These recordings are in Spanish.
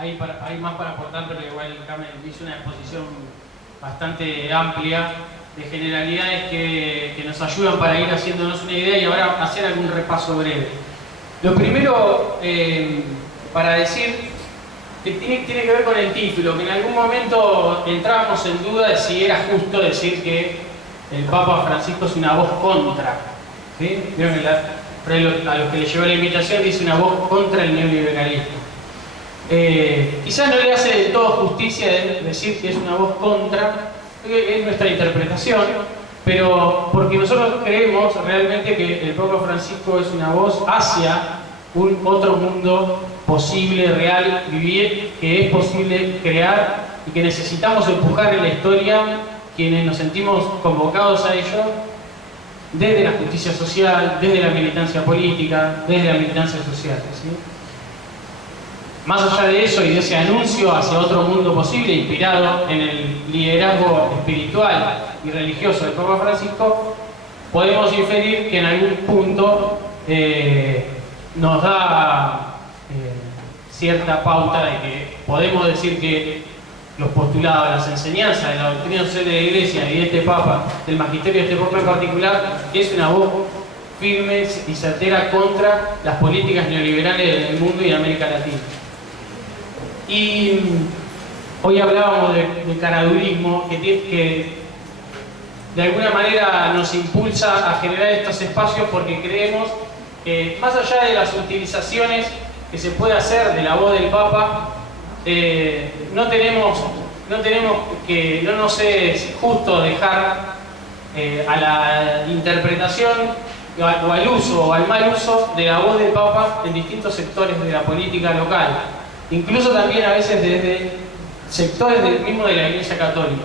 hay más para aportar, pero igual Carmen hizo una exposición bastante amplia de generalidades que nos ayudan para ir haciéndonos una idea y ahora hacer algún repaso breve. Lo primero, para decir, que tiene que ver con el título, que en algún momento entramos en duda de si era justo decir que el Papa Francisco es una voz contra. ¿Sí? Vieron que a los que le llevó la invitación dice una voz contra el neoliberalismo. Quizás no le hace del todo justicia decir que es una voz contra, es nuestra interpretación, pero porque nosotros creemos realmente que el Papa Francisco es una voz hacia un otro mundo posible, real, vivir, que es posible crear y que necesitamos empujar en la historia quienes nos sentimos convocados a ello, desde la justicia social, desde la militancia política, desde la militancia social, ¿sí? Más allá de eso y de ese anuncio hacia otro mundo posible, inspirado en el liderazgo espiritual y religioso del Papa Francisco, podemos inferir que en algún punto nos da cierta pauta de que podemos decir que los postulados, las enseñanzas de la doctrina social de la Iglesia y de este Papa, del magisterio de este Papa en particular, es una voz firme y certera contra las políticas neoliberales del mundo y de América Latina. Y hoy hablábamos de caradurismo, que de alguna manera nos impulsa a generar estos espacios porque creemos que más allá de las utilizaciones que se puede hacer de la voz del Papa, no nos es justo dejar a la interpretación o al uso o al mal uso de la voz del Papa en distintos sectores de la política local, incluso también a veces desde sectores mismo de la Iglesia Católica.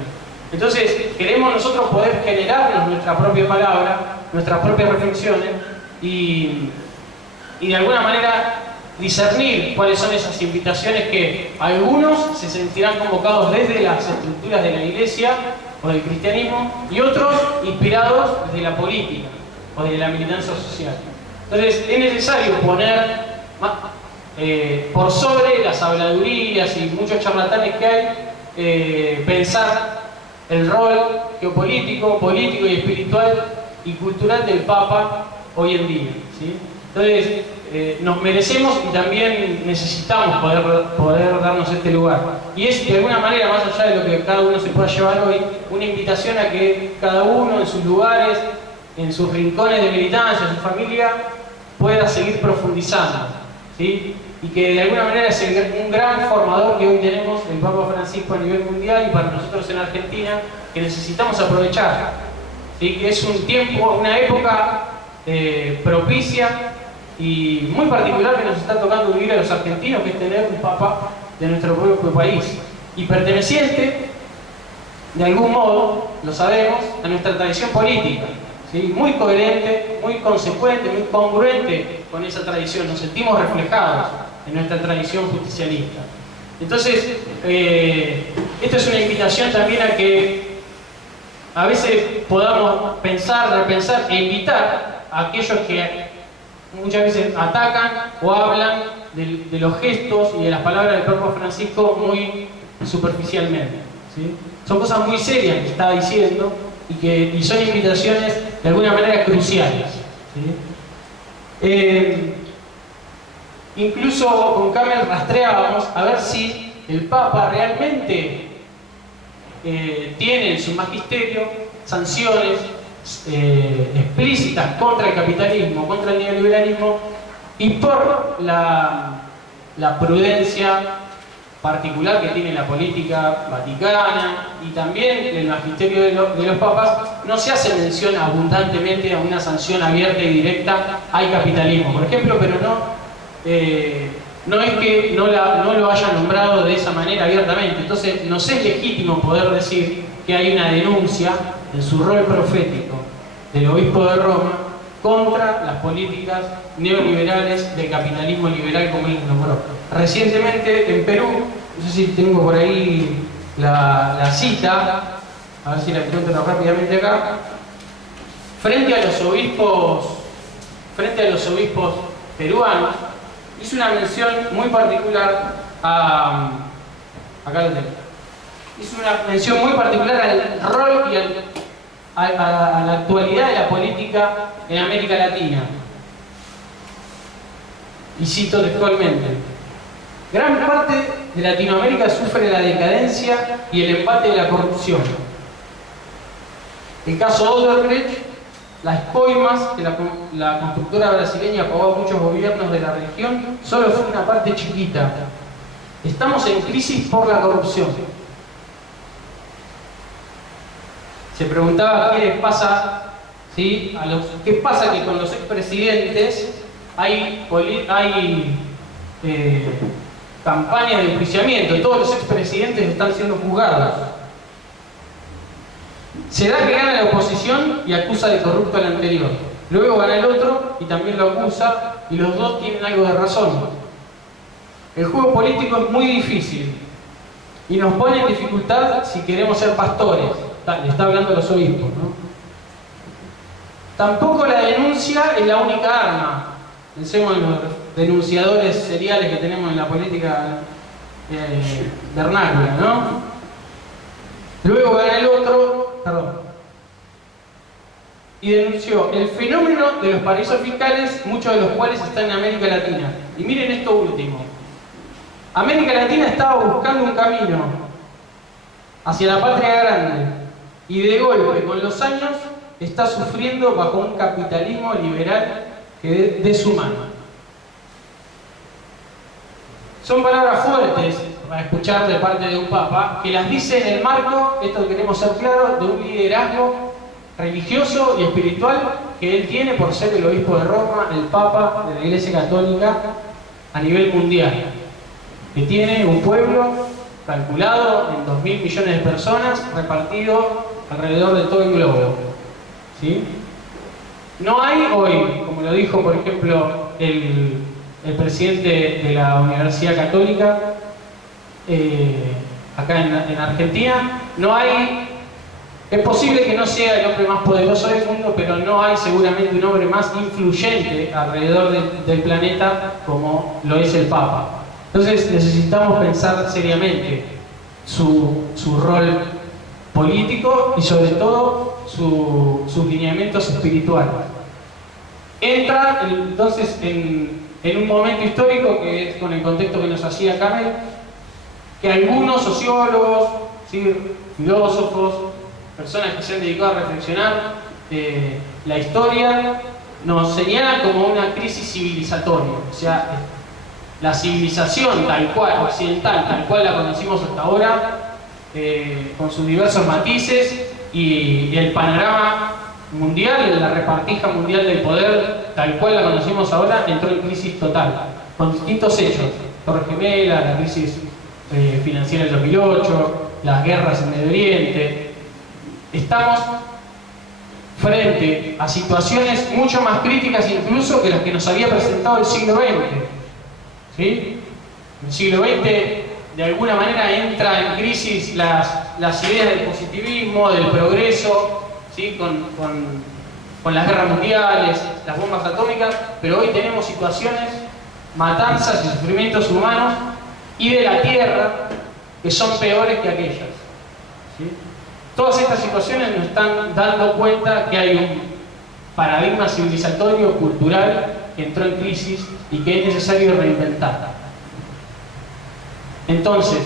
Entonces queremos nosotros poder generarnos nuestra propia palabra, nuestras propias reflexiones y de alguna manera discernir cuáles son esas invitaciones que algunos se sentirán convocados desde las estructuras de la Iglesia o del cristianismo y otros inspirados desde la política o desde la militancia social. Entonces es necesario poner por sobre las habladurías y muchos charlatanes que hay, pensar el rol geopolítico, político y espiritual y cultural del Papa hoy en día, ¿sí? Entonces, nos merecemos y también necesitamos poder darnos este lugar. Y es de alguna manera, más allá de lo que cada uno se pueda llevar hoy, una invitación a que cada uno en sus lugares, en sus rincones de militancia, en su familia, pueda seguir profundizando, ¿sí? Y que de alguna manera es un gran formador que hoy tenemos, el Papa Francisco a nivel mundial y para nosotros en Argentina, que necesitamos aprovechar, ¿sí? Que es un tiempo, una época propicia y muy particular que nos está tocando vivir a los argentinos, que es tener un Papa de nuestro propio país y perteneciente, de algún modo, lo sabemos, a nuestra tradición política, ¿sí? Muy coherente, muy consecuente, muy congruente con esa tradición, nos sentimos reflejados en nuestra tradición justicialista. Entonces, esto es una invitación también a que a veces podamos pensar, repensar e invitar a aquellos que muchas veces atacan o hablan de los gestos y de las palabras del Papa Francisco muy superficialmente, ¿sí? Son cosas muy serias que está diciendo y son invitaciones de alguna manera cruciales, ¿sí? Incluso con Carmen rastreábamos a ver si el Papa realmente tiene en su magisterio sanciones explícitas contra el capitalismo, contra el neoliberalismo y por la prudencia particular que tiene la política vaticana y también el magisterio de los papas, no se hace mención abundantemente a una sanción abierta y directa al capitalismo, por ejemplo, pero no es que no lo haya nombrado de esa manera abiertamente. Entonces nos es legítimo poder decir que hay una denuncia en su rol profético del obispo de Roma contra las políticas neoliberales del capitalismo liberal, como él nombró. Recientemente en Perú, no sé si tengo por ahí la cita, a ver si la encuentro rápidamente acá, frente a los obispos peruanos, hizo una mención muy particular acá lo tengo. Hizo una mención muy particular al rol y a la actualidad de la política en América Latina. Y cito textualmente: gran parte de Latinoamérica sufre la decadencia y el embate de la corrupción. El caso Odebrecht, las coimas que la constructora brasileña pagó a muchos gobiernos de la región, solo fue una parte chiquita. Estamos en crisis por la corrupción. Se preguntaba qué les pasa, ¿sí? ¿Qué pasa que con los expresidentes hay campañas de enjuiciamiento? Todos los expresidentes están siendo juzgados. Se da que gana la oposición y acusa de corrupto al anterior. Luego gana el otro y también lo acusa, y los dos tienen algo de razón. El juego político es muy difícil y nos pone en dificultad si queremos ser pastores. Le está hablando a los obispos, ¿no? Tampoco la denuncia es la única arma. Pensemos en los denunciadores seriales que tenemos en la política vernácula, ¿no? Luego gana el otro, y denunció el fenómeno de los paraísos fiscales, muchos de los cuales están en América Latina. Y miren esto último. América Latina estaba buscando un camino hacia la patria grande y de golpe, con los años, está sufriendo bajo un capitalismo liberal que deshumano. Son palabras fuertes para escuchar de parte de un papa, que las dice en el marco, esto queremos ser claros, de un liderazgo religioso y espiritual que él tiene por ser el obispo de Roma, el papa de la Iglesia Católica a nivel mundial, que tiene un pueblo calculado en 2.000 millones de personas repartido alrededor de todo el globo, ¿sí? No hay hoy, como lo dijo por ejemplo el presidente de la Universidad Católica acá en Argentina, no hay, es posible que no sea el hombre más poderoso del mundo, pero no hay seguramente un hombre más influyente alrededor del planeta como lo es el Papa. Entonces necesitamos pensar seriamente su rol político y sobre todo sus lineamientos espirituales. Entra entonces en un momento histórico que es con el contexto que nos hacía Carmen, que algunos sociólogos, ¿sí?, filósofos, personas que se han dedicado a reflexionar la historia, nos señalan como una crisis civilizatoria. O sea, la civilización tal cual, occidental, tal cual la conocimos hasta ahora, con sus diversos matices, y el panorama mundial, la repartija mundial del poder, tal cual la conocimos ahora, entró en crisis total, con distintos hechos. Torres Gemelas, la crisis financiera del 2008, las guerras en Medio Oriente. Estamos frente a situaciones mucho más críticas incluso que las que nos había presentado el siglo XX. ¿Sí? El siglo XX de alguna manera entra en crisis las ideas del positivismo, del progreso, ¿sí?, con las guerras mundiales, las bombas atómicas, pero hoy tenemos situaciones, matanzas y sufrimientos humanos y de la tierra que son peores que aquellas. ¿Sí? Todas estas situaciones nos están dando cuenta que hay un paradigma civilizatorio, cultural, que entró en crisis y que es necesario reinventar. Entonces,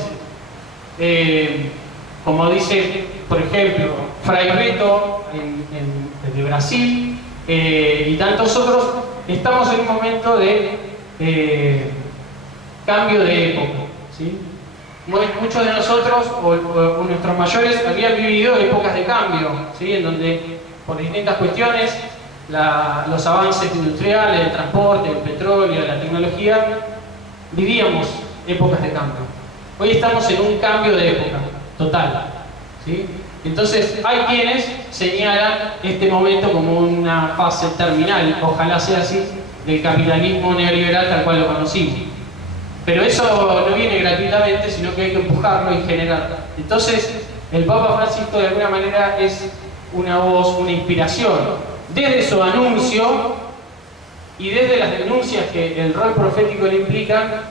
como dice, por ejemplo, Fray Beto de Brasil y tantos otros, estamos en un momento de cambio de época, ¿sí? Muchos de nosotros o nuestros mayores habían vivido épocas de cambio, ¿sí?, en donde por distintas cuestiones, los avances industriales, del transporte, del petróleo, de la tecnología, vivíamos épocas de cambio. Hoy estamos en un cambio de época total, ¿sí? Entonces hay quienes señalan este momento como una fase terminal, ojalá sea así, del capitalismo neoliberal tal cual lo conocimos. Pero eso no viene gratuitamente, sino que hay que empujarlo y generarlo. Entonces el Papa Francisco de alguna manera es una voz, una inspiración, desde su anuncio y desde las denuncias que el rol profético le implica,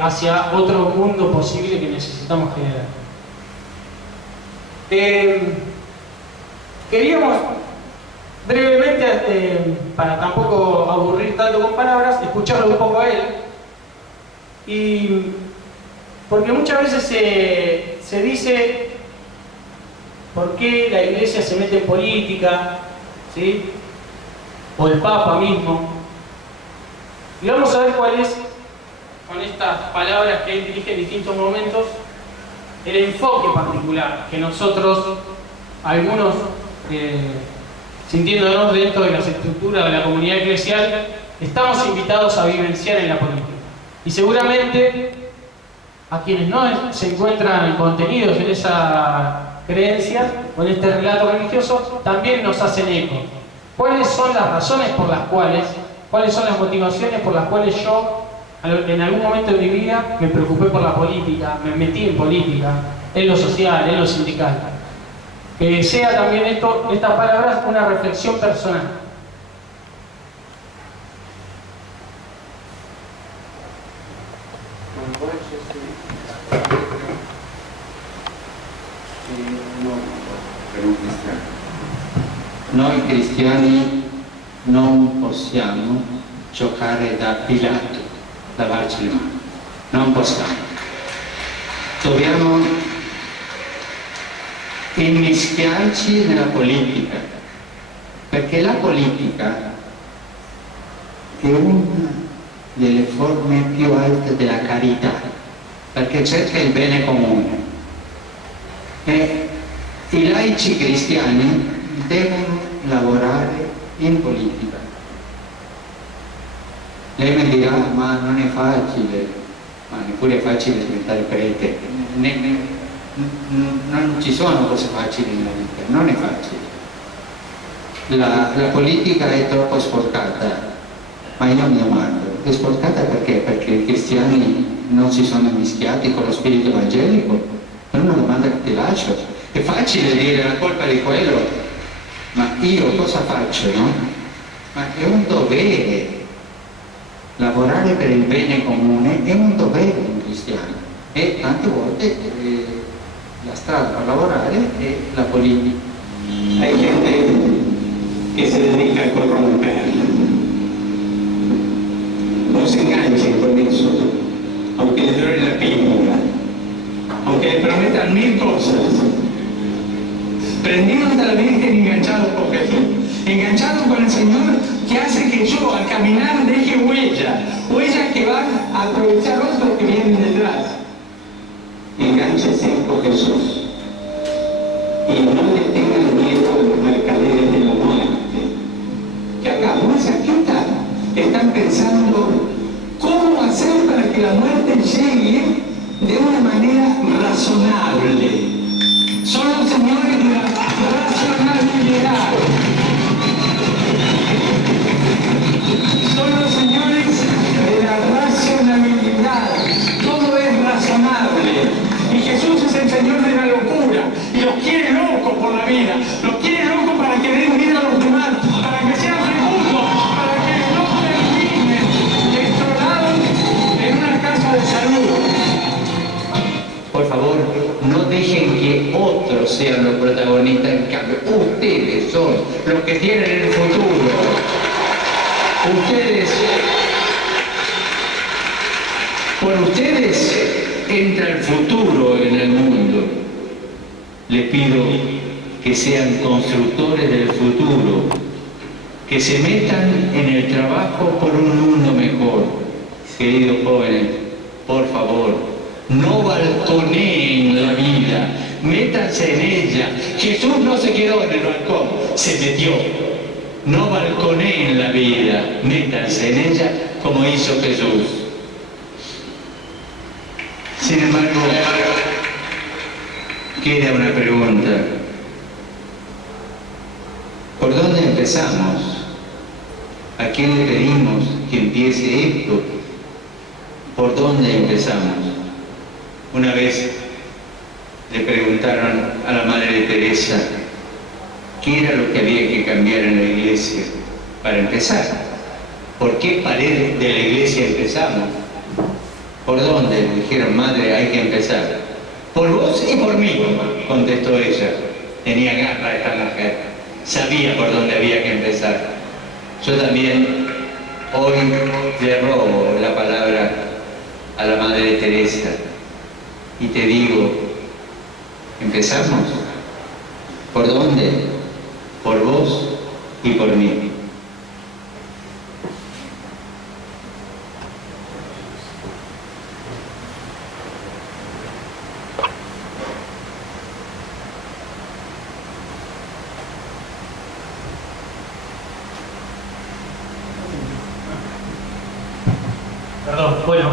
hacia otro mundo posible que necesitamos generar. Queríamos brevemente, para tampoco aburrir tanto con palabras, escucharlo un poco a él, y porque muchas veces se dice por qué la Iglesia se mete en política, ¿sí? O el Papa mismo. Y vamos a ver cuál es, con estas palabras que él dirige en distintos momentos, el enfoque particular que nosotros, algunos sintiéndonos dentro de las estructuras de la comunidad eclesial, estamos invitados a vivenciar en la política. Y seguramente a quienes no se encuentran contenidos en esa creencia o en este relato religioso, también nos hacen eco. ¿Cuáles son las razones por las cuales, cuáles son las motivaciones por las cuales yo en algún momento de mi vida me preocupé por la política, me metí en política, en lo social, en lo sindical? Que sea también estas palabras una reflexión personal. Noi cristiani non possiamo giocare da Pilato, lavarci le mani, non possiamo. Dobbiamo immischiarci nella politica, perché la politica è una delle forme più alte della carità, perché cerca il bene comune. E i laici cristiani devono lavorare in politica. Lei mi dirà, ma non è facile, ma neppure è facile diventare prete. Non ci sono cose facili nella vita, non è facile. La politica è troppo sporcata, ma io mi ammalo. È sporcata perché? Perché i cristiani non si sono mischiati con lo spirito evangelico? È una domanda che ti lascio. È facile dire la colpa di quello, ma io cosa faccio, no? Ma è un dovere. Lavorare per il bene comune è un dovere di un cristiano. E tante volte la strada per lavorare è la politica. Hay gente que se dedica a corromper. No se enganchen con eso, aunque les duele la píldora, aunque les prometan 1000 cosas. Prendidos a la Virgen y enganchados con Jesús, enganchados con el Señor, que hace que yo al caminar deje huellas que van a aprovechar otros que vienen detrás. Engánchese con Jesús y no le tengan miedo a los mercaderes de la muerte, que acá, muy cerquita, están pensando cómo hacer para que la muerte llegue de una manera razonable. Son los señores de la racionalidad. Son los señores de la racionalidad. Todo es razonable. Y Jesús es el Señor de la locura. Y los quiere locos por la vida. Los quiere locos para que den vida a los demás. Para que sean fecundos. Para que no terminen destronados en una casa de salud. Por favor, no dejen que otros sean los protagonistas, en cambio, ustedes son los que tienen el futuro. Ustedes, por ustedes entra el futuro en el mundo. Les pido que sean constructores del futuro, que se metan en el trabajo por un mundo mejor. Queridos jóvenes, por favor, no balconeen la vida, métanse en ella. Jesús no se quedó en el balcón, se metió. No balconeen la vida, métanse en ella como hizo Jesús. Sin embargo, queda una pregunta. ¿Por dónde empezamos? ¿A quién le pedimos que empiece esto? ¿Por dónde empezamos? Una vez le preguntaron a la Madre Teresa qué era lo que había que cambiar en la iglesia para empezar. ¿Por qué pared de la iglesia empezamos? ¿Por dónde? Le dijeron, madre, hay que empezar. Por vos y por mí, contestó ella. Tenía garra esta mujer, sabía por dónde había que empezar. Yo también hoy le robo la palabra a la Madre Teresa y te digo, ¿empezamos? ¿Por dónde? Por vos y por mí. Perdón, bueno,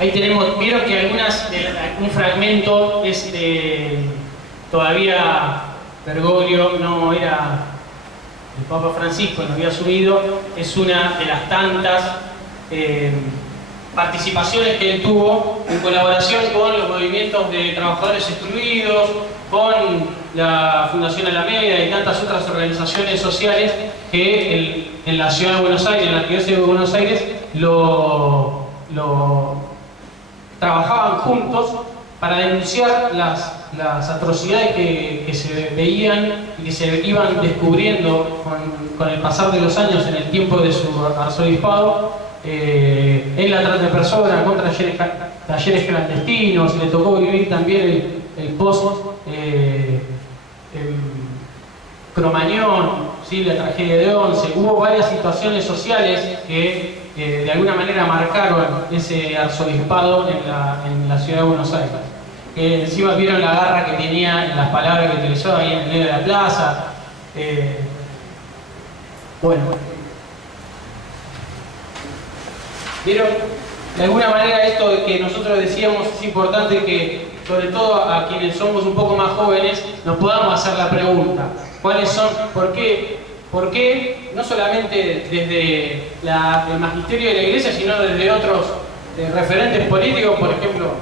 ahí tenemos, vieron que un fragmento es todavía Bergoglio no era, el Papa Francisco no había subido, es una de las tantas participaciones que él tuvo en colaboración con los movimientos de trabajadores excluidos, con la Fundación Alameda y tantas otras organizaciones sociales que en la ciudad de Buenos Aires, en la Arquidiócesis de Buenos Aires, lo trabajaban juntos para denunciar las atrocidades que se veían y que se iban descubriendo con el pasar de los años en el tiempo de su arzobispado, en la trata de personas, contra talleres clandestinos. Le tocó vivir también el post Cromañón, ¿sí? La tragedia de Once. Hubo varias situaciones sociales que de alguna manera marcaron ese arzobispado en la ciudad de Buenos Aires. Encima vieron la garra que tenía en las palabras que utilizó ahí en el medio de la plaza. Bueno, vieron, de alguna manera esto que nosotros decíamos es importante que, sobre todo a quienes somos un poco más jóvenes, nos podamos hacer la pregunta: ¿cuáles son? ¿Por qué? No solamente desde el magisterio de la Iglesia, sino desde otros referentes políticos, por ejemplo,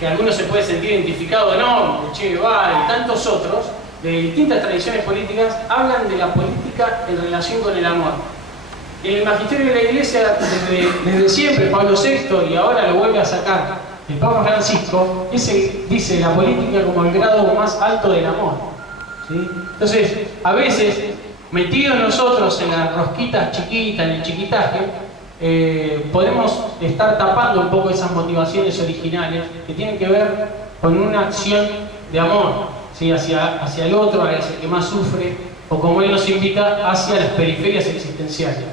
que algunos se pueden sentir identificados, ¿no? Che Guevara y tantos otros, de distintas tradiciones políticas, hablan de la política en relación con el amor. En el magisterio de la Iglesia, desde siempre, Pablo VI, y ahora lo vuelve a sacar el Papa Francisco, dice la política como el grado más alto del amor, ¿sí? Entonces, a veces, metidos nosotros en las rosquitas chiquitas, en el chiquitaje, podemos estar tapando un poco esas motivaciones originales que tienen que ver con una acción de amor, ¿sí? hacia el otro, hacia el que más sufre, o como él nos invita, hacia las periferias existenciales.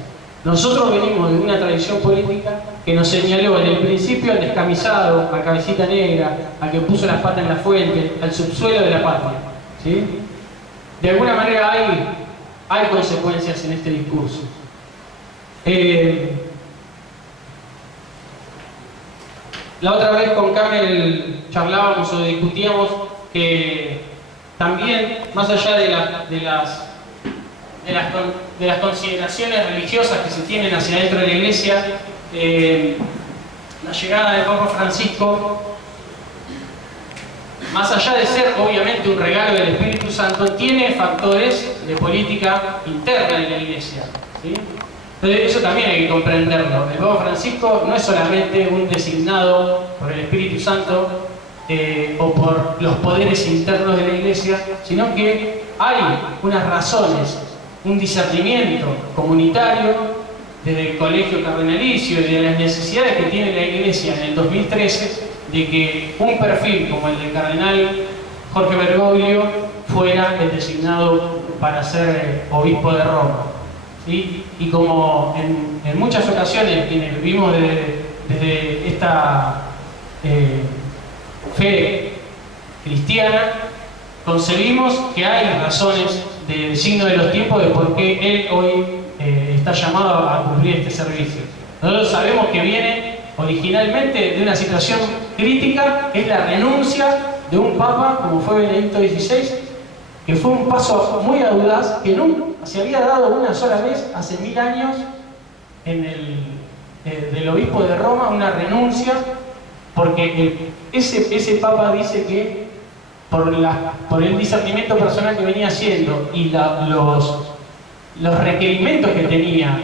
Nosotros venimos de una tradición política que nos señaló en el principio al descamisado, al cabecita negra, al que puso las patas en la fuente, al subsuelo de la patria, ¿sí? De alguna manera hay consecuencias en este discurso. La otra vez con Camel charlábamos o discutíamos que también, más allá de las consideraciones religiosas que se tienen hacia dentro de la Iglesia, la llegada del Papa Francisco, más allá de ser obviamente un regalo del Espíritu Santo, tiene factores de política interna en la Iglesia, ¿sí? Entonces eso también hay que comprenderlo. El Papa Francisco no es solamente un designado por el Espíritu Santo o por los poderes internos de la Iglesia, sino que hay unas razones, un discernimiento comunitario desde el colegio cardenalicio y de las necesidades que tiene la Iglesia en el 2013 de que un perfil como el del cardenal Jorge Bergoglio fuera el designado para ser obispo de Roma, ¿sí? Y como en muchas ocasiones quienes vivimos desde esta fe cristiana, concebimos que hay razones del signo de los tiempos de por qué él hoy está llamado a cumplir este servicio. Nosotros sabemos que viene originalmente de una situación crítica, que es la renuncia de un papa como fue Benedicto XVI, que fue un paso muy audaz, que nunca se había dado una sola vez hace 1000 años del obispo de Roma, una renuncia, porque ese papa dice que por el discernimiento personal que venía haciendo y los requerimientos que tenía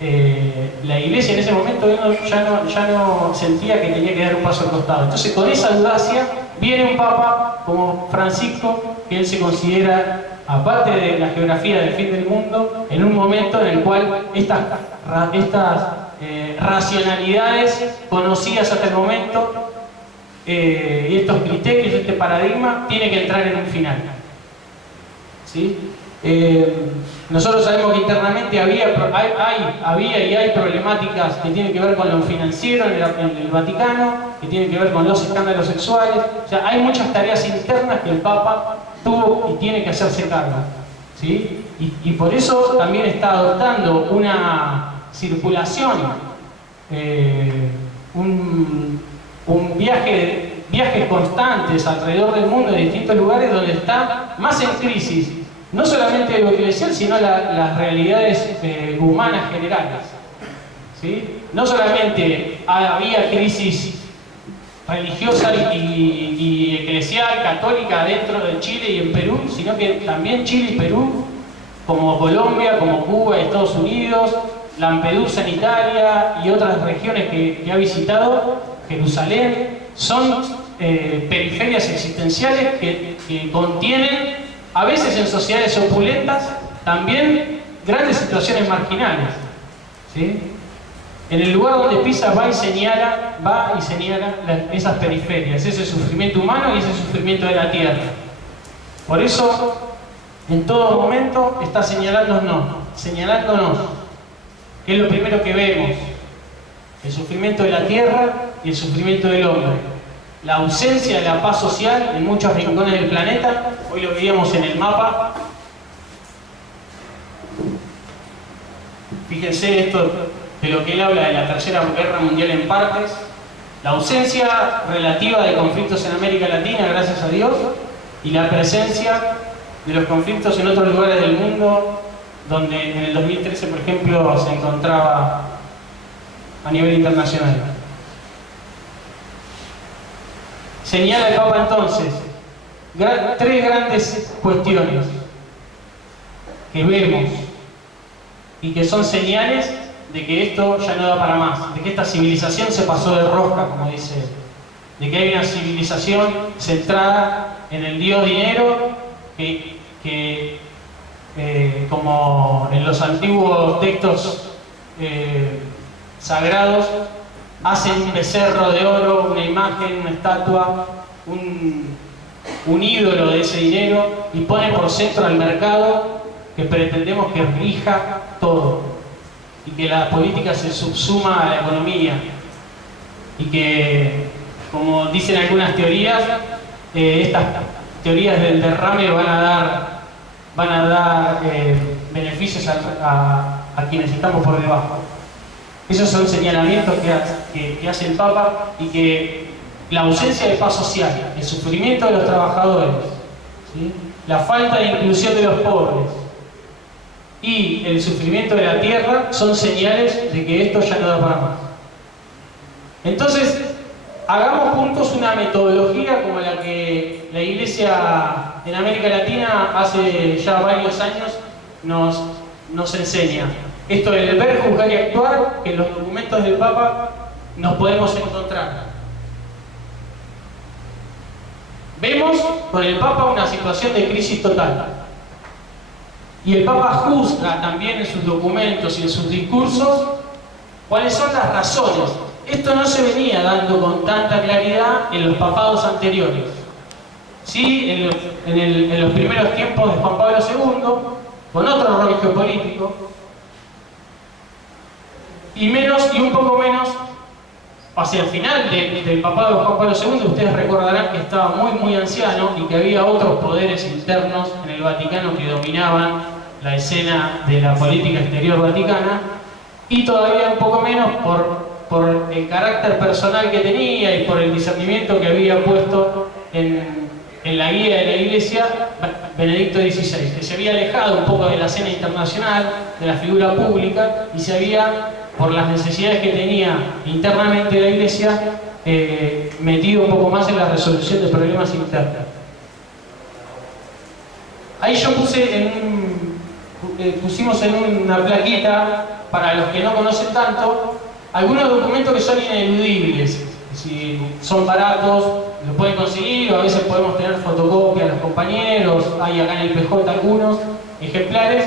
la iglesia en ese momento ya no sentía que tenía que dar un paso al costado. Entonces, con esa audacia viene un papa como Francisco, que él se considera, aparte de la geografía del fin del mundo, en un momento en el cual estas racionalidades conocidas hasta el momento y estos criterios, este paradigma, tiene que entrar en un final. ¿Sí? Nosotros sabemos que internamente había y hay problemáticas que tienen que ver con lo financiero en el Vaticano, que tienen que ver con los escándalos sexuales. O sea, hay muchas tareas internas que el Papa tuvo y tiene que hacerse cargo. ¿Sí? Y por eso también está adoptando una circulación, viajes constantes alrededor del mundo en distintos lugares donde está más en crisis, no solamente lo eclesial, sino las realidades humanas generales. ¿Sí? No solamente había crisis religiosa y eclesial, católica dentro de Chile y en Perú, sino que también Chile y Perú, como Colombia, como Cuba, Estados Unidos, Lampedusa en Italia y otras regiones que ha visitado, Jerusalén, son periferias existenciales que contienen, a veces en sociedades opulentas, también grandes situaciones marginales. ¿Sí? En el lugar donde pisa va y señala esas periferias, ese sufrimiento humano y ese sufrimiento de la tierra. Por eso, en todo momento está señalándonos, que es lo primero que vemos: el sufrimiento de la tierra y el sufrimiento del hombre. La ausencia de la paz social en muchos rincones del planeta. Hoy lo veíamos en el mapa. Fíjense esto de lo que él habla de la Tercera Guerra Mundial en partes. La ausencia relativa de conflictos en América Latina, gracias a Dios, y la presencia de los conflictos en otros lugares del mundo, donde en el 2013, por ejemplo, se encontraba a nivel internacional. Señala el Papa entonces tres grandes cuestiones que vemos y que son señales de que esto ya no da para más, de que esta civilización se pasó de rosca, como dice él, de que hay una civilización centrada en el Dios dinero que como en los antiguos textos sagrados, hacen un becerro de oro, una imagen, una estatua, un ídolo de ese dinero, y ponen por centro al mercado, que pretendemos que rija todo, y que la política se subsuma a la economía, y que, como dicen algunas teorías, estas teorías del derrame van a dar beneficios a quienes estamos por debajo. Esos son señalamientos que hace el Papa, y que la ausencia de paz social, el sufrimiento de los trabajadores, ¿sí?, la falta de inclusión de los pobres y el sufrimiento de la tierra son señales de que esto ya no da para más. Entonces, hagamos juntos una metodología como la que la Iglesia en América Latina hace ya varios años nos enseña. Esto del ver, juzgar y actuar, que en los documentos del Papa nos podemos encontrar. Vemos con el Papa una situación de crisis total. Y el Papa juzga también en sus documentos y en sus discursos cuáles son las razones. Esto no se venía dando con tanta claridad en los papados anteriores. Sí, en los primeros tiempos de Juan Pablo II, con otro rol geopolítico, y un poco menos hacia el final del papado de Juan Pablo II. Ustedes recordarán que estaba muy anciano y que había otros poderes internos en el Vaticano que dominaban la escena de la política exterior vaticana, y todavía un poco menos por el carácter personal que tenía y por el discernimiento que había puesto en la guía de la Iglesia Benedicto XVI, que se había alejado un poco de la escena internacional, de la figura pública, y se había, por las necesidades que tenía internamente la Iglesia, metido un poco más en la resolución de problemas internos. Ahí yo pusimos en una plaquita para los que no conocen tanto, algunos documentos que son ineludibles. Si son baratos, los pueden conseguir, o a veces podemos tener fotocopias los compañeros, hay acá en el PJ algunos ejemplares.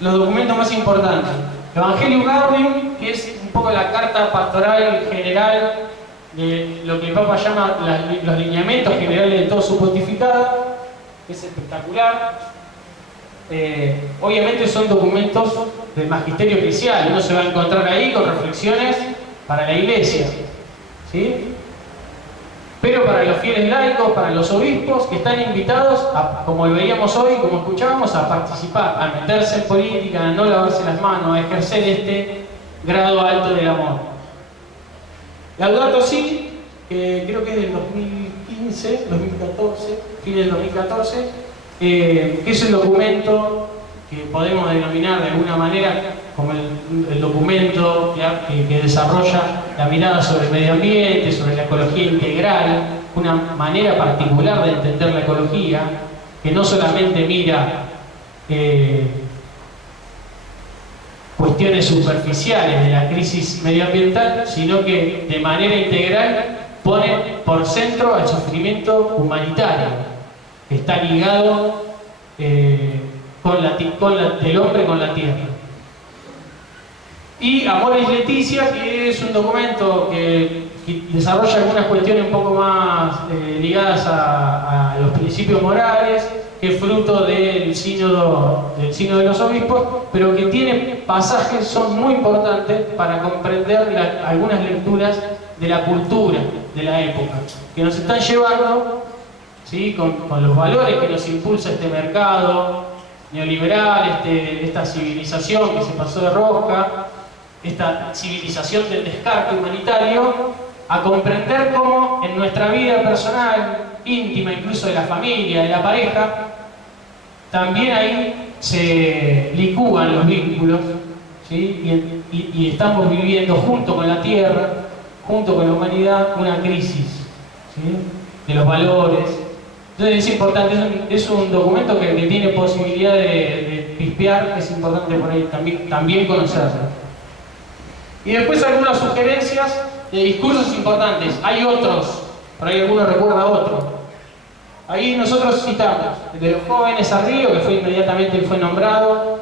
Los documentos más importantes. Evangelium Gaudium, que es un poco la carta pastoral general de lo que el Papa llama los lineamientos generales de todo su pontificado, que es espectacular. Obviamente son documentos del magisterio eclesial, uno se va a encontrar ahí con reflexiones para la iglesia, ¿sí? Pero para los fieles laicos, para los obispos, que están invitados, como lo veíamos hoy, como escuchábamos, a participar, a meterse en política, a no lavarse las manos, a ejercer este grado alto del amor. Laudato Si, que creo que es del 2015, 2014, fin del 2014, que es el documento que podemos denominar de alguna manera como el documento que desarrolla la mirada sobre el medio ambiente, sobre la ecología integral, una manera particular de entender la ecología, que no solamente mira cuestiones superficiales de la crisis medioambiental, sino que de manera integral pone por centro al sufrimiento humanitario, que está ligado del hombre con la tierra. Y Amoris Laetitia, que es un documento que desarrolla algunas cuestiones un poco más ligadas a los principios morales, que es fruto del sínodo de los obispos, pero que tiene pasajes, son muy importantes para comprender algunas lecturas de la cultura de la época, que nos están llevando, ¿sí?, con los valores que nos impulsa este mercado neoliberal, esta civilización que se pasó de rosca, esta civilización del descarte humanitario, a comprender cómo en nuestra vida personal, íntima, incluso de la familia, de la pareja, también ahí se licúan los vínculos, ¿sí? Y estamos viviendo junto con la tierra, junto con la humanidad, una crisis, ¿sí?, de los valores. Entonces es importante, es un documento que tiene posibilidad de pispear, es importante por ahí también conocerlo. Y después algunas sugerencias de discursos importantes. Hay otros, por ahí alguno recuerda a otro. Ahí nosotros citamos el de los jóvenes a Río, que inmediatamente fue nombrado,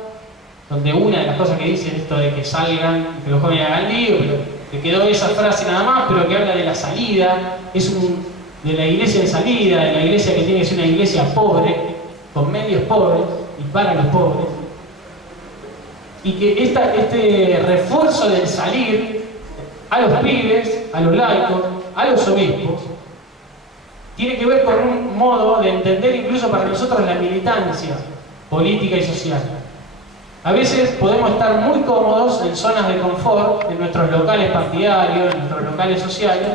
donde una de las cosas que dice es esto de que salgan, que los jóvenes hagan lío, pero que quedó esa frase nada más, pero que habla de la salida, de la iglesia en salida, de la iglesia que tiene que ser una iglesia pobre, con medios pobres y para los pobres. Y que este refuerzo del salir a los pibes, a los laicos, a los obispos, tiene que ver con un modo de entender incluso para nosotros la militancia política y social. A veces podemos estar muy cómodos en zonas de confort, en nuestros locales partidarios, en nuestros locales sociales,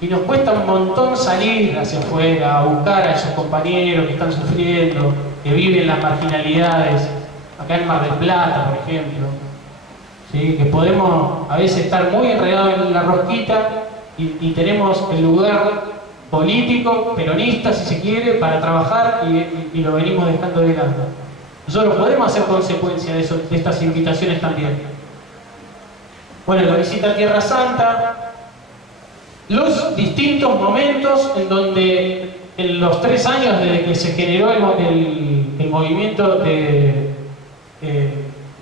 y nos cuesta un montón salir hacia afuera, a buscar a esos compañeros que están sufriendo, que viven las marginalidades, acá en Mar del Plata, por ejemplo, ¿sí?, que podemos a veces estar muy enredados en la rosquita y tenemos el lugar político, peronista si se quiere, para trabajar y lo venimos dejando de lado. Nosotros podemos hacer consecuencia de estas invitaciones también. Bueno, la visita a Tierra Santa, los distintos momentos en donde en los 3 años desde que se generó el movimiento el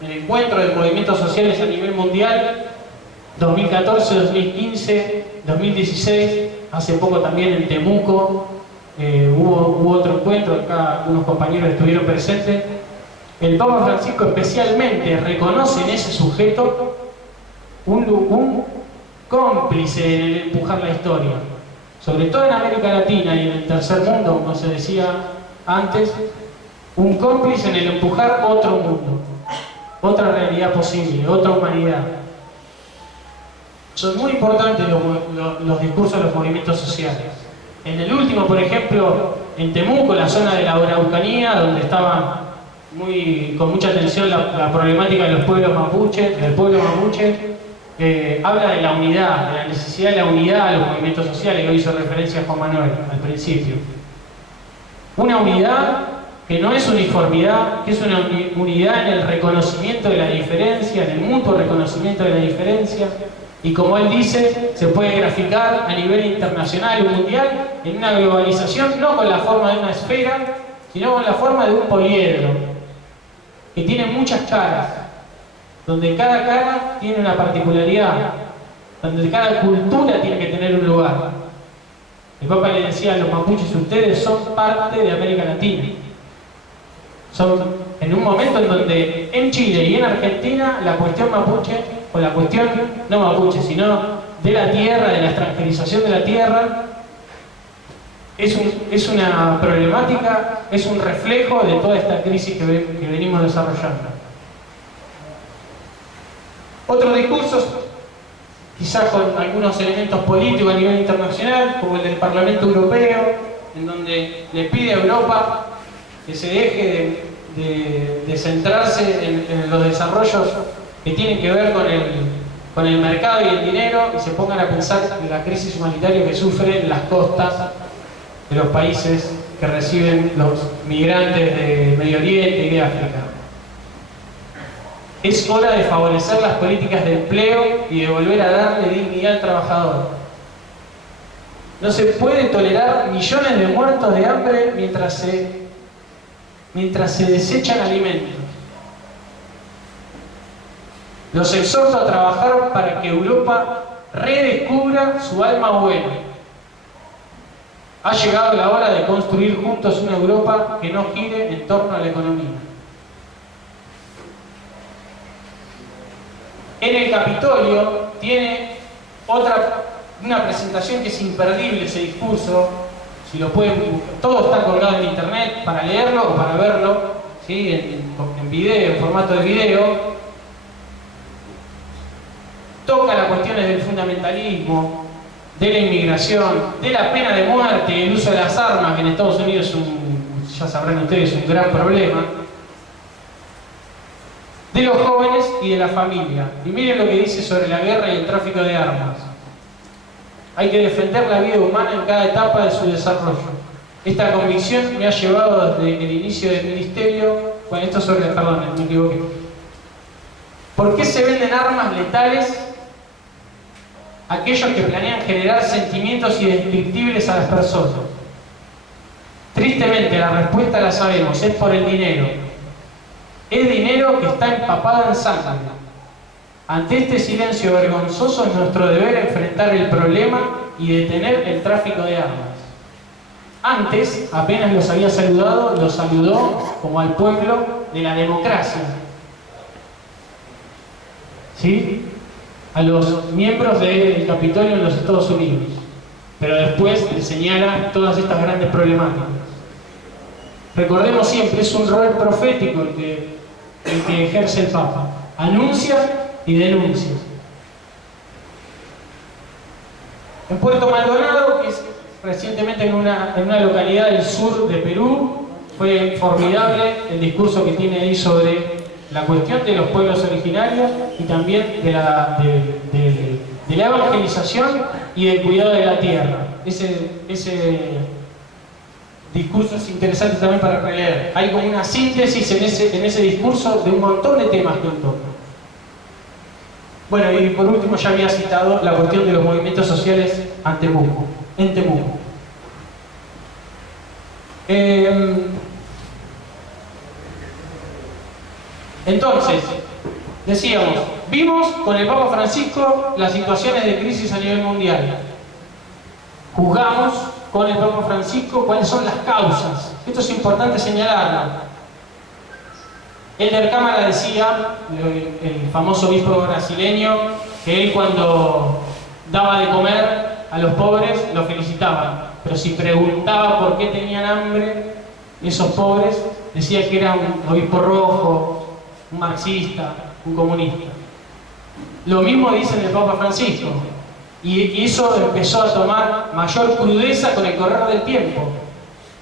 encuentro de movimientos sociales a nivel mundial, 2014, 2015, 2016, hace poco también en Temuco hubo otro encuentro, acá algunos compañeros estuvieron presentes. El Papa Francisco especialmente reconoce en ese sujeto un cómplice en el empujar la historia, sobre todo en América Latina y en el tercer mundo, como se decía antes, un cómplice en el empujar otro mundo, otra realidad posible, otra humanidad. Son muy importantes los discursos de los movimientos sociales. En el último, por ejemplo, en Temuco, la zona de la Araucanía, donde estaba con mucha atención la problemática de los pueblos mapuche, del pueblo mapuche, habla de la unidad, de la necesidad de la unidad de los movimientos sociales, que hoy hizo referencia a Juan Manuel al principio. Una unidad que no es uniformidad, que es una unidad en el reconocimiento de la diferencia, en el mutuo reconocimiento de la diferencia, y como él dice, se puede graficar a nivel internacional o mundial en una globalización, no con la forma de una esfera, sino con la forma de un poliedro, que tiene muchas caras, donde cada cara tiene una particularidad, donde cada cultura tiene que tener un lugar. El Papa le decía a los mapuches: ustedes son parte de América Latina. Son en un momento en donde en Chile y en Argentina la cuestión mapuche, o la cuestión no mapuche, sino de la tierra, de la extranjerización de la tierra, es una problemática, es un reflejo de toda esta crisis que venimos desarrollando. Otros discursos, quizás con algunos elementos políticos a nivel internacional, como el del Parlamento Europeo, en donde le pide a Europa que se deje de centrarse en los desarrollos que tienen que ver con el mercado y el dinero, y se pongan a pensar en la crisis humanitaria que sufren las costas de los países que reciben los migrantes de Medio Oriente y de África. Es hora de favorecer las políticas de empleo y de volver a darle dignidad al trabajador. No se puede tolerar millones de muertos de hambre mientras se desechan alimentos. Los exhorto a trabajar para que Europa redescubra su alma buena. Ha llegado la hora de construir juntos una Europa que no gire en torno a la economía. En el Capitolio tiene una presentación que es imperdible, ese discurso. Si lo pueden buscar, todo está colgado en internet para leerlo o para verlo, ¿sí? en video, en formato de video. Toca las cuestiones del fundamentalismo, de la inmigración, de la pena de muerte y el uso de las armas, que en Estados Unidos ya sabrán ustedes, es un gran problema. De los jóvenes y de la familia. Y miren lo que dice sobre la guerra y el tráfico de armas. Hay que defender la vida humana en cada etapa de su desarrollo. Esta convicción me ha llevado desde el inicio del ministerio. Bueno, esto sobre, perdón, me equivoqué. ¿Por qué se venden armas letales a aquellos que planean generar sentimientos indescriptibles a las personas? Tristemente, la respuesta la sabemos, es por el dinero. Es dinero que está empapado en sangre. Ante este silencio vergonzoso es nuestro deber enfrentar el problema y detener el tráfico de armas. Antes, apenas los había saludado, los saludó como al pueblo de la democracia. ¿Sí? A los miembros del Capitolio en los Estados Unidos. Pero después le señala todas estas grandes problemáticas. Recordemos siempre, es un rol profético el que ejerce el Papa. Anuncia y denuncia. En Puerto Maldonado, que es recientemente en una localidad del sur de Perú, fue formidable el discurso que tiene ahí sobre la cuestión de los pueblos originarios y también de la evangelización y del cuidado de la tierra. Ese discurso es interesante también para releer. Hay como una síntesis en ese discurso de un montón de temas que él toca. Bueno, y por último ya había citado la cuestión de los movimientos sociales en Temuco. Entonces, decíamos, vimos con el Papa Francisco las situaciones de crisis a nivel mundial. Juzgamos con el Papa Francisco cuáles son las causas. Esto es importante señalarlo. Elder Cámara decía, el famoso obispo brasileño, que él cuando daba de comer a los pobres los felicitaban, pero si preguntaba por qué tenían hambre esos pobres, decía que era un obispo rojo, un marxista, un comunista. Lo mismo dice el Papa Francisco, y eso empezó a tomar mayor crudeza con el correr del tiempo.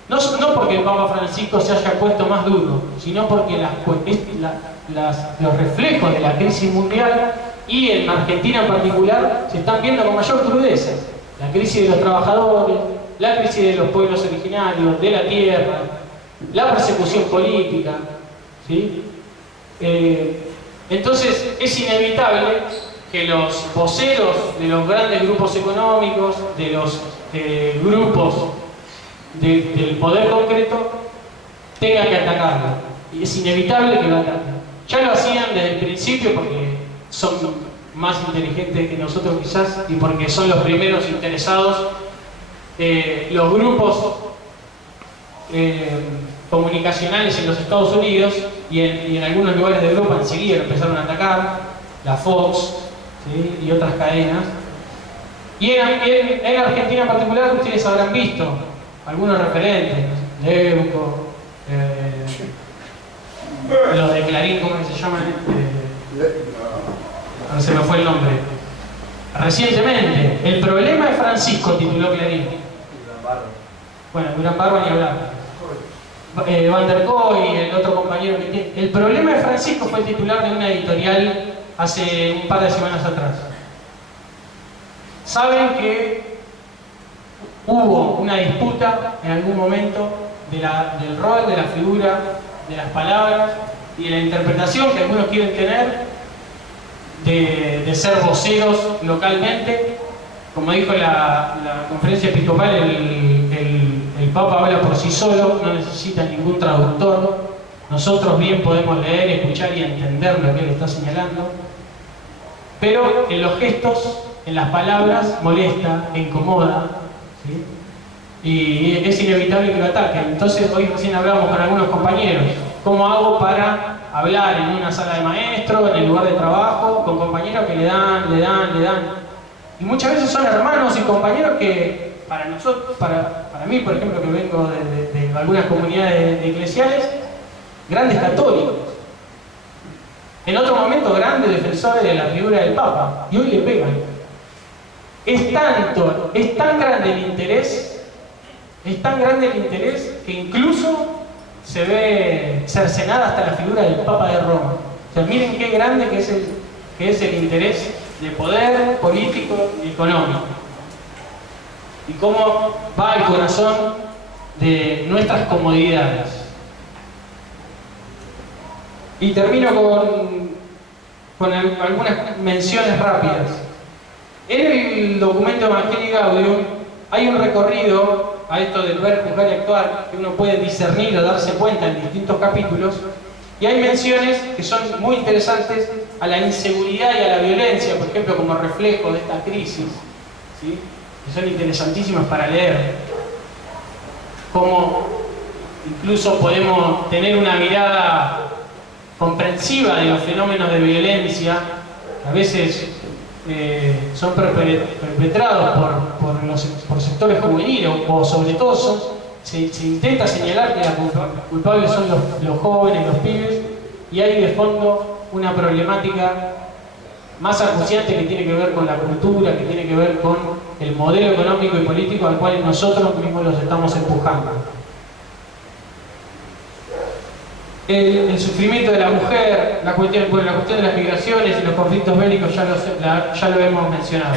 No porque el Papa Francisco se haya puesto más duro, sino porque los reflejos de la crisis mundial y en Argentina en particular se están viendo con mayor crudeza. La crisis de los trabajadores, la crisis de los pueblos originarios, de la tierra, la persecución política, ¿sí? Entonces es inevitable que los voceros de los grandes grupos económicos, de los grupos del poder concreto, tengan que atacarlo. Y es inevitable que lo ataquen. Ya lo hacían desde el principio porque son más inteligentes que nosotros quizás y porque son los primeros interesados. Los grupos comunicacionales en los Estados Unidos y en algunos lugares de Europa enseguida empezaron a atacar, la Fox, ¿sí? Y otras cadenas. Y en Argentina en particular ustedes habrán visto algunos referentes, Leuco, los de Clarín, ¿cómo se llaman? No se me fue el nombre. Recientemente, el problema de Francisco tituló Clarín. Bueno, Durán Barba ni hablar. Van der Kooi, el otro compañero que tiene. El problema de Francisco fue el titular de una editorial hace un par de semanas atrás. Saben que hubo una disputa en algún momento del rol, de la figura, de las palabras y de la interpretación que algunos quieren tener de ser voceros localmente. Como dijo la conferencia episcopal, el Papa habla por sí solo, no necesita ningún traductor. Nosotros bien podemos leer, escuchar y entender lo que él está señalando. Pero en los gestos, en las palabras, molesta, incomoda, ¿sí? Y es inevitable que lo ataquen. Entonces hoy recién hablamos con algunos compañeros. ¿Cómo hago para hablar en una sala de maestro, en el lugar de trabajo, con compañeros que le dan? Y muchas veces son hermanos y compañeros que para nosotros, para mí por ejemplo, que vengo de algunas comunidades eclesiales, grandes católicos. En otro momento grandes defensores de la figura del Papa. Y hoy le pegan. Es tan grande el interés, que incluso se ve cercenada hasta la figura del Papa de Roma. O sea, miren qué grande que es el interés de poder político y económico. Y cómo va al corazón de nuestras comodidades. Y termino con algunas menciones rápidas. En el documento Evangelii Gaudium hay un recorrido a esto del ver, juzgar y actuar, que uno puede discernir o darse cuenta en distintos capítulos, y hay menciones que son muy interesantes a la inseguridad y a la violencia, por ejemplo, como reflejo de esta crisis, ¿sí? Que son interesantísimas para leer. Cómo incluso podemos tener una mirada comprensiva de los fenómenos de violencia, que a veces son perpetrados por sectores juveniles, o sobre todo se intenta señalar que los culpables son los jóvenes, los pibes, y hay de fondo una problemática más acuciante que tiene que ver con la cultura, que tiene que ver con el modelo económico y político al cual nosotros mismos los estamos empujando. El sufrimiento de la mujer, la cuestión de las migraciones y los conflictos bélicos ya lo hemos mencionado.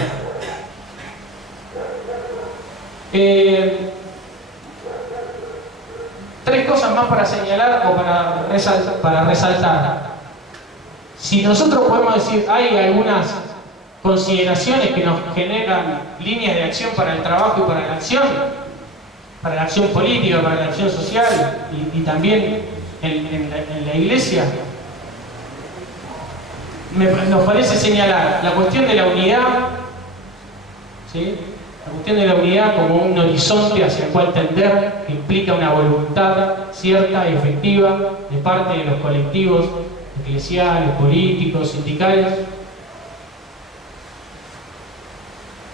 Tres cosas más para señalar o para resaltar. Si nosotros podemos decir, hay algunas consideraciones que nos generan líneas de acción para el trabajo y para la acción política, para la acción social y también en la iglesia, nos parece señalar la cuestión de la unidad, ¿sí? La cuestión de la unidad como un horizonte hacia el cual tender, que implica una voluntad cierta y efectiva de parte de los colectivos eclesiales, políticos, sindicales.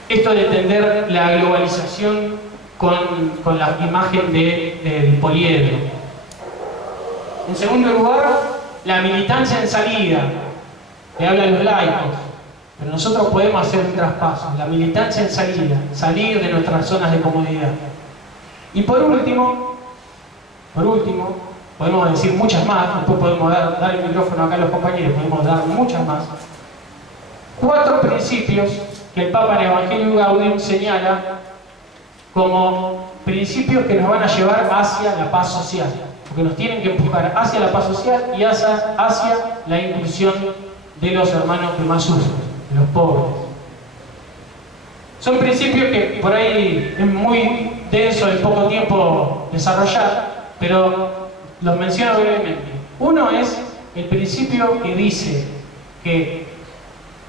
Esto de entender la globalización con la imagen del poliedro. En segundo lugar, la militancia en salida, que hablan los laicos, pero nosotros podemos hacer un traspaso, la militancia en salida, salir de nuestras zonas de comodidad. Y por último, podemos decir muchas más, después podemos dar el micrófono acá a los compañeros, podemos dar muchas más. 4 principios que el Papa en Evangelii Gaudium señala como principios que nos van a llevar hacia la paz social. porque nos tienen que empujar hacia la paz social y hacia la inclusión de los hermanos que más sufren, de los pobres. Son principios que por ahí es muy denso en poco tiempo desarrollar, pero los menciono brevemente. Uno es el principio que dice que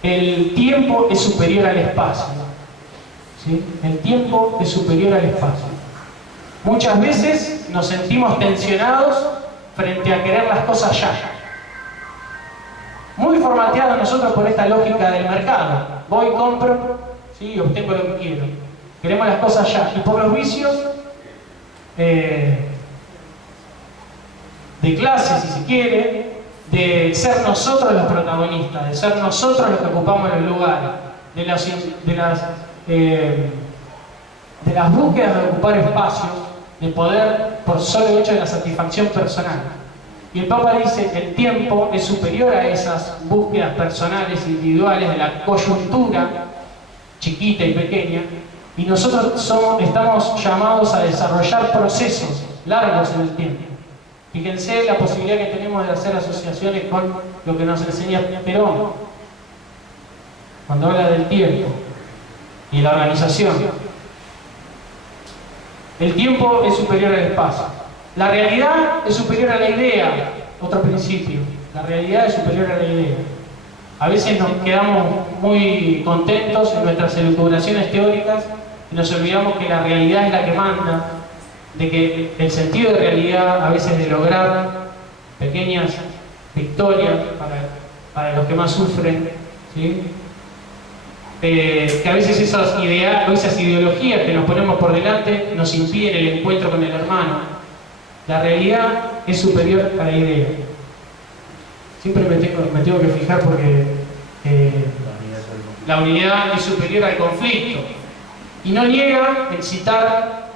el tiempo es superior al espacio. ¿Sí? El tiempo es superior al espacio. Muchas veces nos sentimos tensionados frente a querer las cosas ya. Muy formateados nosotros por esta lógica del mercado. Voy, compro, ¿sí? Y obtengo lo que quiero. Queremos las cosas ya. Y por los vicios de clase, si se quiere, de ser nosotros los protagonistas, de ser nosotros los que ocupamos los lugares, de las búsquedas de ocupar espacios, de poder por solo hecho de la satisfacción personal. Y el Papa dice que el tiempo es superior a esas búsquedas personales, individuales, de la coyuntura chiquita y pequeña, y nosotros estamos llamados a desarrollar procesos largos en el tiempo. Fíjense la posibilidad que tenemos de hacer asociaciones con lo que nos enseña Perón, cuando habla del tiempo y la organización. El tiempo es superior al espacio. La realidad es superior a la idea. Otro principio. La realidad es superior a la idea. A veces nos quedamos muy contentos en nuestras elucubraciones teóricas y nos olvidamos que la realidad es la que manda, de que el sentido de realidad, a veces de lograr pequeñas victorias para los que más sufren, ¿sí? Que a veces esas ideologías que nos ponemos por delante nos impiden el encuentro con el hermano. La realidad es superior a la idea. Siempre me tengo que fijar porque la unidad es superior al conflicto. Y no niega en citar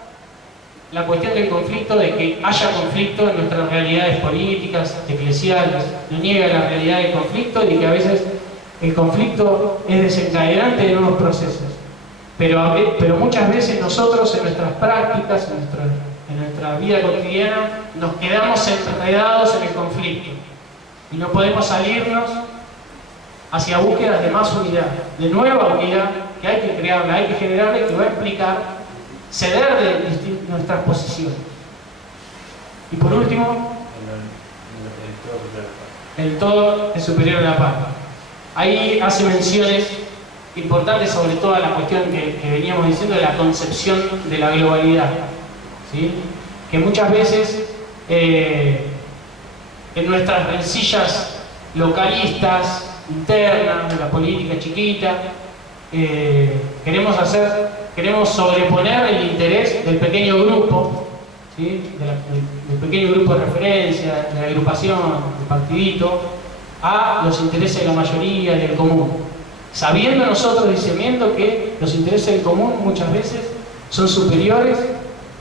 la cuestión del conflicto, de que haya conflicto en nuestras realidades políticas, eclesiales. No niega la realidad del conflicto y que a veces el conflicto es desencadenante de nuevos procesos. Pero muchas veces nosotros en nuestras prácticas, en nuestra vida cotidiana, nos quedamos enredados en el conflicto. Y no podemos salirnos hacia búsquedas de más unidad, de nueva unidad, que hay que crearla, hay que generarla y que va a implicar ceder de nuestras posiciones. Y por último, el todo es superior a la paz. Ahí hace menciones importantes sobre toda la cuestión que veníamos diciendo de la concepción de la globalidad, ¿sí? Que muchas veces en nuestras rencillas localistas, internas, de la política chiquita, queremos sobreponer el interés del pequeño grupo, ¿sí? del pequeño grupo de referencia, de la agrupación, del partidito, a los intereses de la mayoría, del común. Sabiendo nosotros, discerniendo que los intereses del común muchas veces son superiores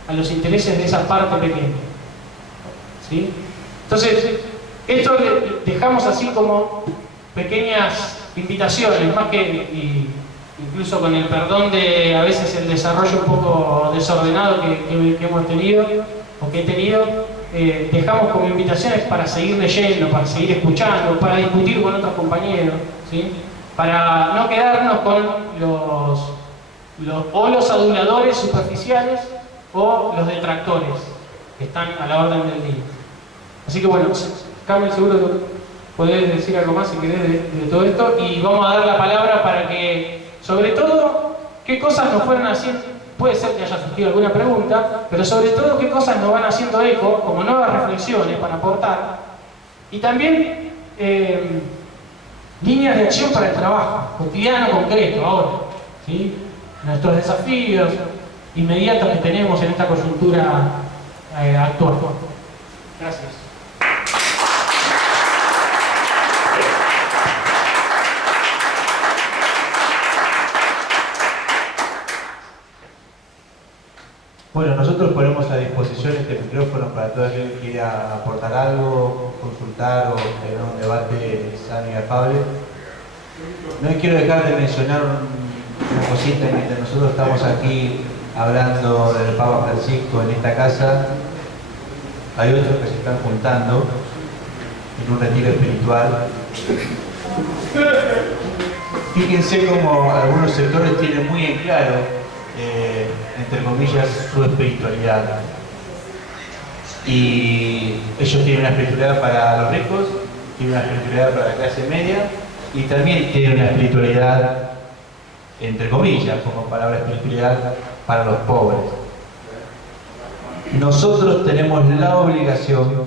a los intereses de esa parte pequeña. ¿Sí? Entonces, esto le dejamos así como pequeñas invitaciones, más que incluso con el perdón de a veces el desarrollo un poco desordenado que hemos tenido o que he tenido, dejamos como invitaciones para seguir leyendo, para seguir escuchando, para discutir con otros compañeros, ¿sí? Para no quedarnos con los aduladores superficiales o los detractores que están a la orden del día. Así que bueno, Carmen, seguro que podés decir algo más si querés de todo esto, y vamos a dar la palabra para que, sobre todo, qué cosas nos fueron haciendo. Puede ser que haya surgido alguna pregunta, pero sobre todo qué cosas nos van haciendo eco como nuevas reflexiones para aportar, y también líneas de acción para el trabajo cotidiano concreto ahora, ¿sí? Nuestros desafíos inmediatos que tenemos en esta coyuntura actual. Gracias. Bueno, nosotros ponemos a disposición este micrófono para todo aquel que quiera aportar algo, consultar o tener un debate sano y afable. No quiero dejar de mencionar una cosita mientras nosotros estamos aquí hablando del Papa Francisco en esta casa. hay otros que se están juntando en un retiro espiritual. Fíjense cómo algunos sectores tienen muy en claro, entre comillas, su espiritualidad. Y ellos tienen una espiritualidad para los ricos, tienen una espiritualidad para la clase media y también tienen una espiritualidad, entre comillas, como palabra espiritualidad, para los pobres. Nosotros tenemos la obligación,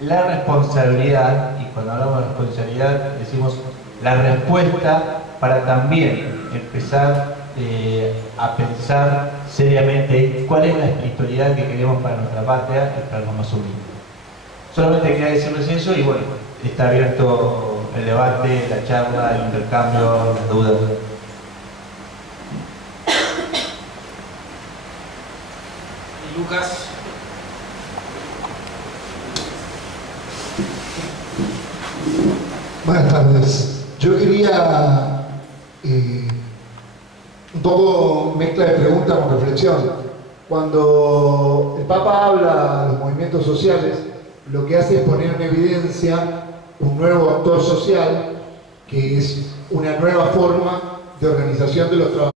la responsabilidad, y cuando hablamos de responsabilidad decimos la respuesta para también empezar a pensar seriamente cuál es la espiritualidad que queremos para nuestra patria y para los más humildes. Solamente quería decirles eso y bueno, está abierto el debate, la charla, el intercambio, las dudas. Lucas. Buenas tardes. Yo quería un poco mezcla de pregunta con reflexión. Cuando el Papa habla de los movimientos sociales, lo que hace es poner en evidencia un nuevo actor social, que es una nueva forma de organización de los trabajadores.